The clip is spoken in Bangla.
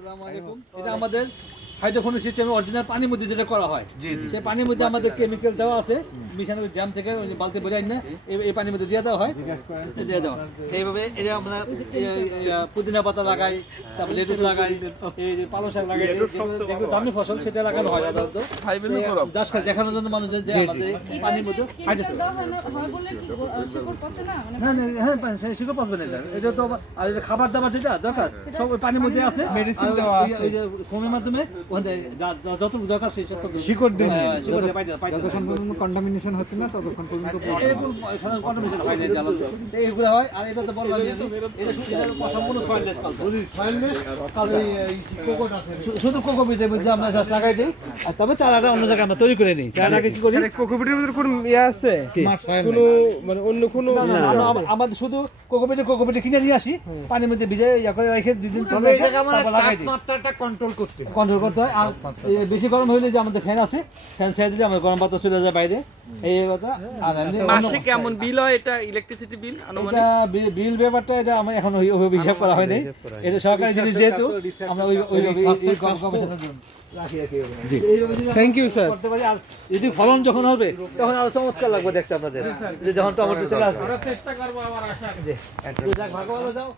আসসালামু আলাইকুম। এটা আমাদের হাইড্রোপনিক সিস্টেমে অরিজিনাল পানির মধ্যে যেটা করা হয়, সেই পানির মধ্যে আমাদের কেমিক্যাল দেওয়া আছে, মিশানো ড্যাম থেকে বালতি বোঝাই না, এই পানির মধ্যে দিয়ে দেওয়া হয়, দিয়ে দেওয়া এইভাবে। এটা আমরা পুদিনা পাতা লাগাই, তারপর লেটুস লাগাই, এই যে পালং শাক লাগাই, যেগুলো দামি ফসল সেটা লাগানো হয় সাধারণত জাস্ট দেখানোর জন্য মানুষের যে আমাদের পানির মধ্যে হ্যাঁ শিকড় পাসবে না। এটা তো আর খাবার দাবার যেটা দরকার সব ওই পানির মধ্যে আছে, মেডিসিন দেওয়া আছে, ওই যে ফোমের মাধ্যমে যতটুকু দরকার সেই সব শিকড় দিয়ে যতক্ষণ পর্যন্ত কন্টামিনেশন হচ্ছে না ততক্ষণ পর্যন্ত কন্টামিনেশন হয় না। এইগুলো হয়। আর এটা তো বললাম এটা সম্পূর্ণ সয়েললেস কালচার, শুধু কোকোপিটের মধ্যে আমরা জাস্ট লাগাই দিই, আর তবে চারাটা অন্য জায়গায় আমরা তৈরি করে নিই। চারাটাকে কি করি, কোকোপিটের মধ্যে কোনো ইয়ে আছে কোনো মানে অন্য কোনো আমাদের শুধু কোকোপিটে কিনে নিয়ে আসি, পানির মধ্যে ভিজে ইয়া করে রেখে 2 দিন লাগাই দিই, তাপমাত্রাটা কন্ট্রোল করতে হয়। আর বেশি গরম হইলে যে আমাদের ফ্যান আছে, ফ্যান ছেড়ে দিলে আমাদের গরম বাতাস চলে যায় বাইরে, এই কথা। আর মাসে কেমন বিল হয় এটা, ইলেকট্রিসিটি বিল আনুমানিক? বিল ব্যাপারটা এটা আমার এখন ওইভাবে হিসাব করা হয়নি, এটা সরকারি জিনিস যেহেতু আমরা থ্যাংক ইউ স্যার। করতে পারি। আর যদি ফলন যখন হবে তখন আরো চমৎকার লাগবে দেখতে আপনাদের, যে যখন টমেটো চলে আসবে। চেষ্টা করবো, আমার আশা। যাক, ভালো যাও।